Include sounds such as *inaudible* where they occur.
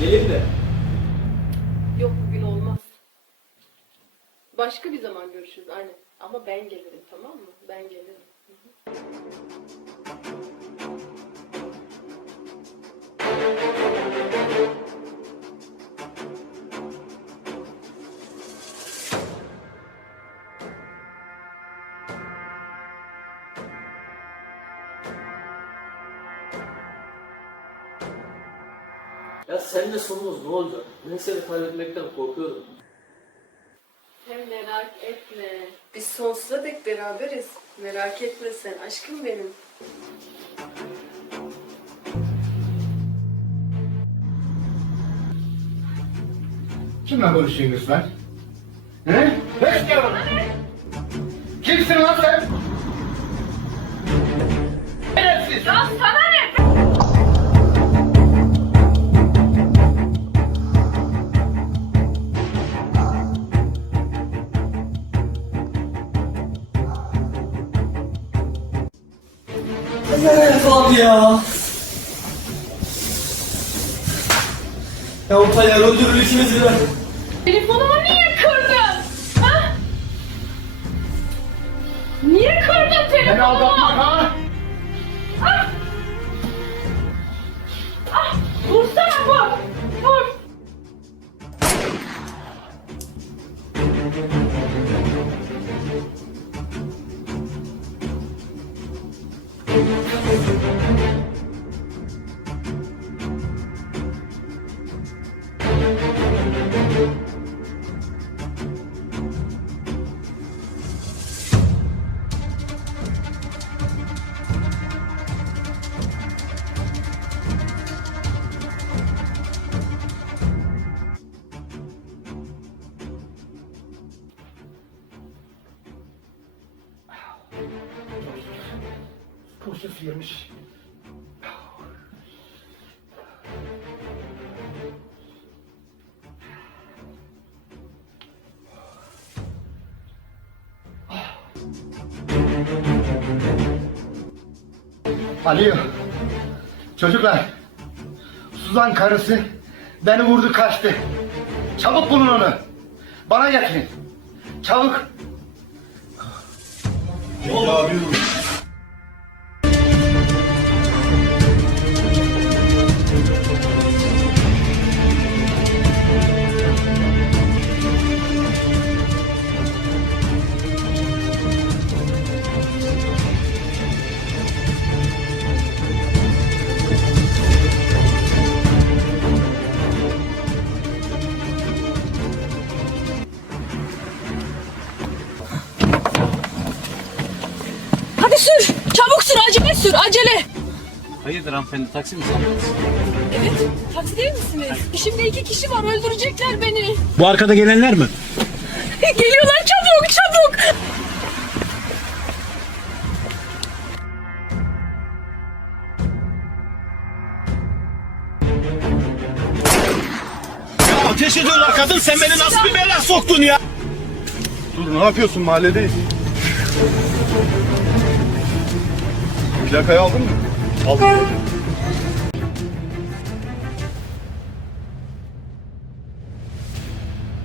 Gelin de. Yok bugün olmaz. Başka bir zaman görüşürüz anne. Ama ben gelirim tamam mı? Ben gelirim. Ya seninle sonumuz ne olacak? Ben seni kaybetmekten korkuyorum. Hem merak etme. Biz sonsuza dek beraberiz. Merak etme sen aşkım benim. Kimle konuşuyorsun kızlar? He? Beş yavrum. Kimsin lan sen? Abi ya. Ya Utay ya öldürür ikimizi de. Telefonumu niye kırdın? Ha? Niye kırdın telefonumu? aldatmak ha? Pusuz yemiş. Alo. Çocuklar. Suzan karısı beni vurdu kaçtı. Çabuk bulun onu. Bana getirin. Çabuk. Hadi sür. Çabuk sür. Acele sür. Acele. Hayırdır hanımefendi taksi mi sandınız? Evet. Taksi değil misiniz? Şimdi iki kişi var. Öldürecekler beni. Bu arkada gelenler mi? *laughs* Geliyorlar çabuk çabuk. Ya ateş ediyorlar kadın sen beni nasıl bir bela soktun ya? Dur ne yapıyorsun mahalledeyiz. Plakayı aldın mı? Aldım.